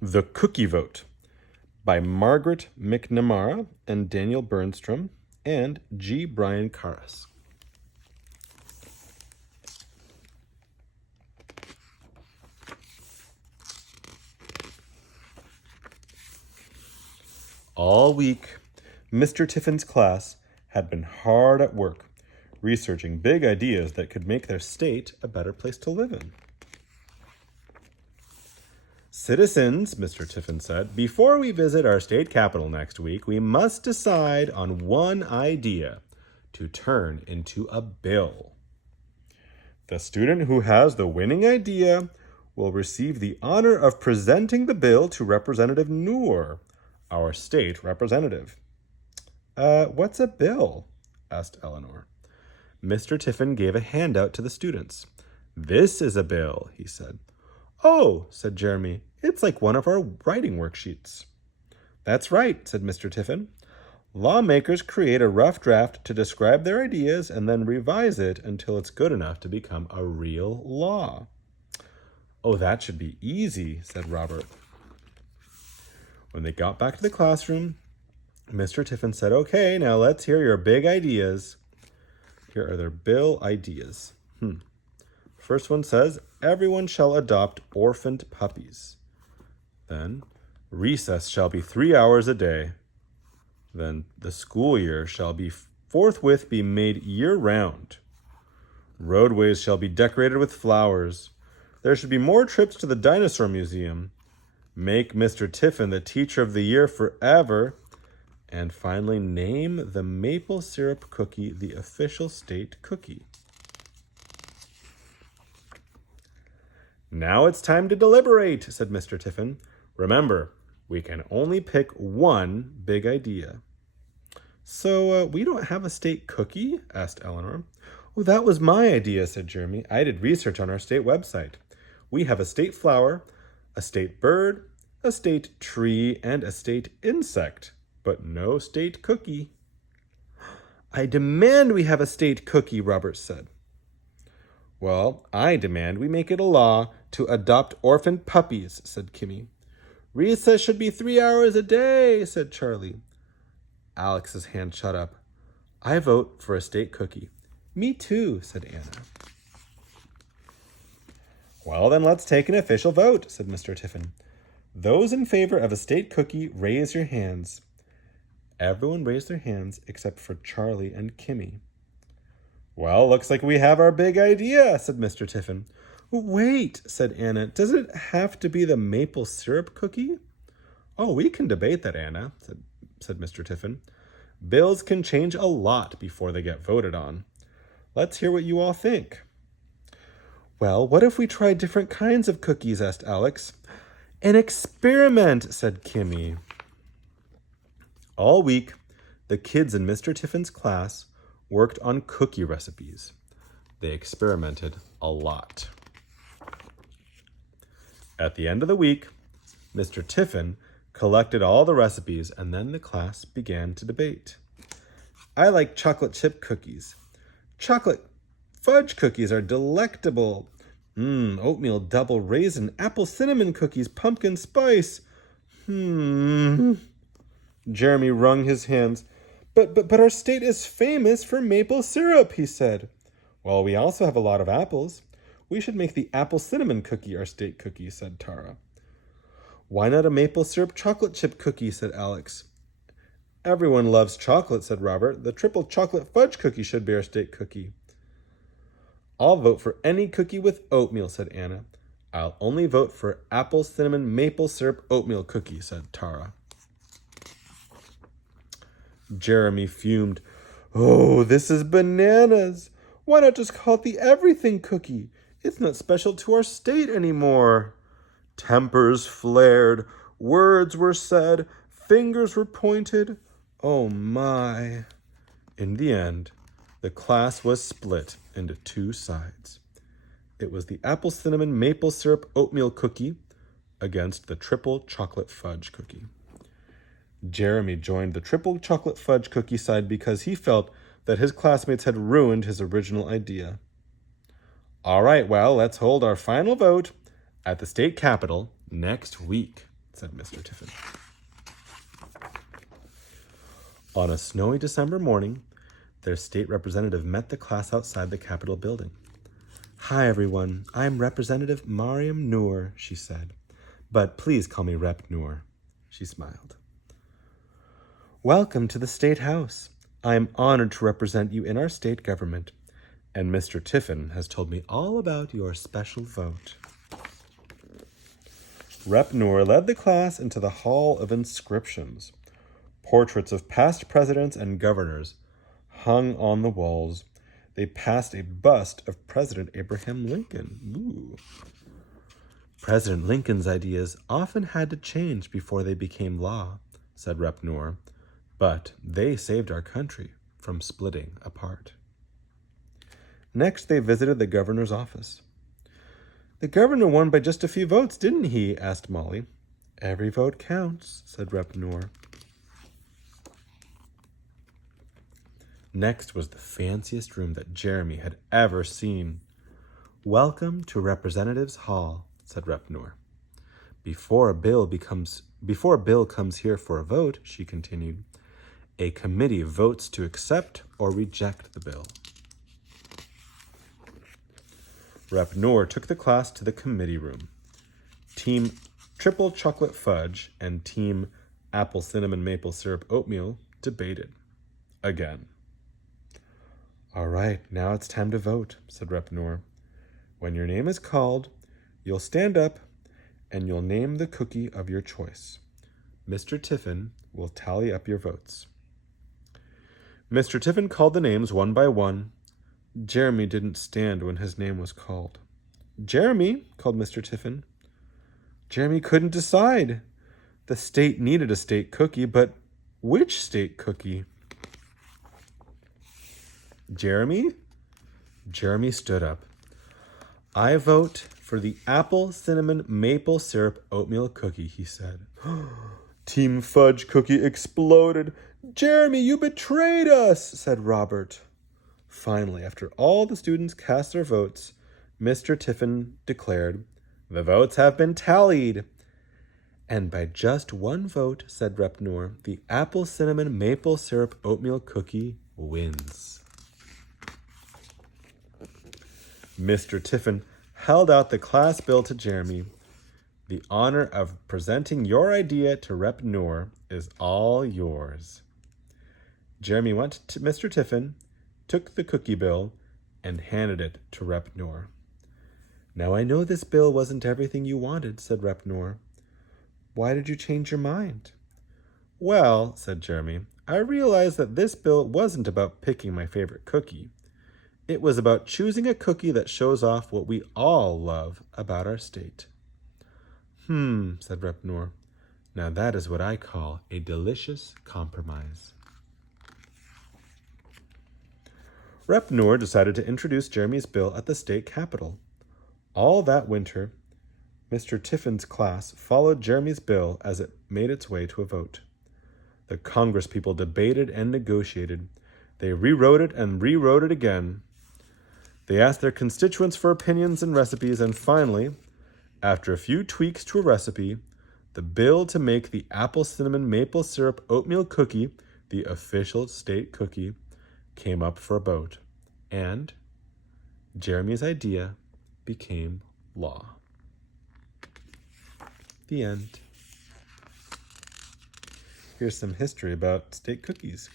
The Cookie Vote by Margaret McNamara and Daniel Bernstrom and G. Brian Karras. All week, Mr. Tiffin's class had been hard at work, researching big ideas that could make their state a better place to live in. Citizens, Mr. Tiffin said, before we visit our state capital next week, we must decide on one idea to turn into a bill. The student who has the winning idea will receive the honor of presenting the bill to Representative Noor, our state representative. What's a bill? Asked Eleanor. Mr. Tiffin gave a handout to the students. This is a bill, he said. Oh, said Jeremy, it's like one of our writing worksheets. That's right, said Mr. Tiffin. Lawmakers create a rough draft to describe their ideas and then revise it until it's good enough to become a real law. Oh, that should be easy, said Robert. When they got back to the classroom, Mr. Tiffin said, okay, now let's hear your big ideas. Here are their bill ideas. First one says, everyone shall adopt orphaned puppies. Then, recess shall be 3 hours a day. Then, the school year shall be forthwith be made year-round. Roadways shall be decorated with flowers. There should be more trips to the dinosaur museum. Make Mr. Tiffin the teacher of the year forever. And finally, name the maple syrup cookie the official state cookie. Now it's time to deliberate, said Mr. Tiffin. Remember, we can only pick one big idea. So we don't have a state cookie? Asked Eleanor. Oh, that was my idea, said Jeremy. I did research on our state website. We have a state flower, a state bird, a state tree, and a state insect, but no state cookie. I demand we have a state cookie, Robert said. Well, I demand we make it a law to adopt orphaned puppies, said Kimmy. Recess should be 3 hours a day, said Charlie. Alex's hand shot up. I vote for a state cookie. Me too, said Anna. Well, then let's take an official vote, said Mr. Tiffin. Those in favor of a state cookie, raise your hands. Everyone raised their hands except for Charlie and Kimmy. Well, looks like we have our big idea, said Mr. Tiffin. Wait, said Anna, does it have to be the maple syrup cookie? Oh, we can debate that, Anna, said Mr. Tiffin. Bills can change a lot before they get voted on. Let's hear what you all think. Well, what if we try different kinds of cookies, asked Alex. An experiment, said Kimmy. All week, the kids in Mr. Tiffin's class worked on cookie recipes. They experimented a lot. At the end of the week, Mr. Tiffin collected all the recipes and then the class began to debate. I like chocolate chip cookies. Chocolate fudge cookies are delectable. Oatmeal double raisin, apple cinnamon cookies, pumpkin spice. Jeremy wrung his hands. But our state is famous for maple syrup, he said. Well, we also have a lot of apples. We should make the apple cinnamon cookie our state cookie, said Tara. Why not a maple syrup chocolate chip cookie, said Alex. Everyone loves chocolate, said Robert. The triple chocolate fudge cookie should be our state cookie. I'll vote for any cookie with oatmeal, said Anna. I'll only vote for apple cinnamon maple syrup oatmeal cookie, said Tara. Jeremy fumed. Oh, this is bananas. Why not just call it the everything cookie? It's not special to our state anymore. Tempers flared, words were said, fingers were pointed. Oh my. In the end, the class was split into two sides. It was the apple cinnamon maple syrup oatmeal cookie against the triple chocolate fudge cookie. Jeremy joined the triple chocolate fudge cookie side because he felt that his classmates had ruined his original idea. All right, well, let's hold our final vote at the state capitol next week, said Mr. Tiffin. On a snowy December morning, their state representative met the class outside the Capitol building. "Hi, everyone. I'm Representative Mariam Noor," she said. "But please call me Rep. Noor." She smiled. "Welcome to the State House. I am honored to represent you in our state government, and Mr. Tiffin has told me all about your special vote." Rep. Noor led the class into the Hall of Inscriptions. Portraits of past presidents and governors hung on the walls. They passed a bust of President Abraham Lincoln. Ooh. "President Lincoln's ideas often had to change before they became law," said Rep. Noor, "but they saved our country from splitting apart." Next, they visited the governor's office. "The governor won by just a few votes, didn't he?" asked Molly. "Every vote counts," said Rep. Noor. Next was the fanciest room that Jeremy had ever seen. "Welcome to Representatives' Hall," said Rep. Noor. Before a bill comes here for a vote," she continued, "a committee votes to accept or reject the bill." Rep. Noor took the class to the committee room. Team Triple Chocolate Fudge and Team Apple Cinnamon Maple Syrup Oatmeal debated. Again. "All right, now it's time to vote," said Rep. Noor. "When your name is called, you'll stand up and you'll name the cookie of your choice. Mr. Tiffin will tally up your votes." Mr. Tiffin called the names one by one. Jeremy didn't stand when his name was called. "Jeremy," called Mr. Tiffin. Jeremy couldn't decide. The state needed a state cookie, but which state cookie? "Jeremy?" Jeremy stood up. "I vote for the apple cinnamon maple syrup oatmeal cookie," he said. Team Fudge Cookie exploded. "Jeremy, you betrayed us," said Robert. Finally, after all the students cast their votes, Mr. Tiffin declared, "The votes have been tallied." "And by just one vote," said Rep. Noor, "the apple cinnamon maple syrup oatmeal cookie wins." Mr. Tiffin held out the class bill to Jeremy. "The honor of presenting your idea to Rep. Noor is all yours." Jeremy went to Mr. Tiffin, took the cookie bill, and handed it to Rep. Noor. "Now I know this bill wasn't everything you wanted," said Rep. Noor. "Why did you change your mind?" "Well," said Jeremy, "I realized that this bill wasn't about picking my favorite cookie. It was about choosing a cookie that shows off what we all love about our state." Said Rep. Noor. "Now that is what I call a delicious compromise." Rep. Noor decided to introduce Jeremy's bill at the state capitol. All that winter, Mr. Tiffin's class followed Jeremy's bill as it made its way to a vote. The Congress people debated and negotiated. They rewrote it and rewrote it again. They asked their constituents for opinions and recipes, and finally, after a few tweaks to a recipe, the bill to make the apple cinnamon maple syrup oatmeal cookie the official state cookie came up for a vote, and Jeremy's idea became law. The end. Here's some history about state cookies.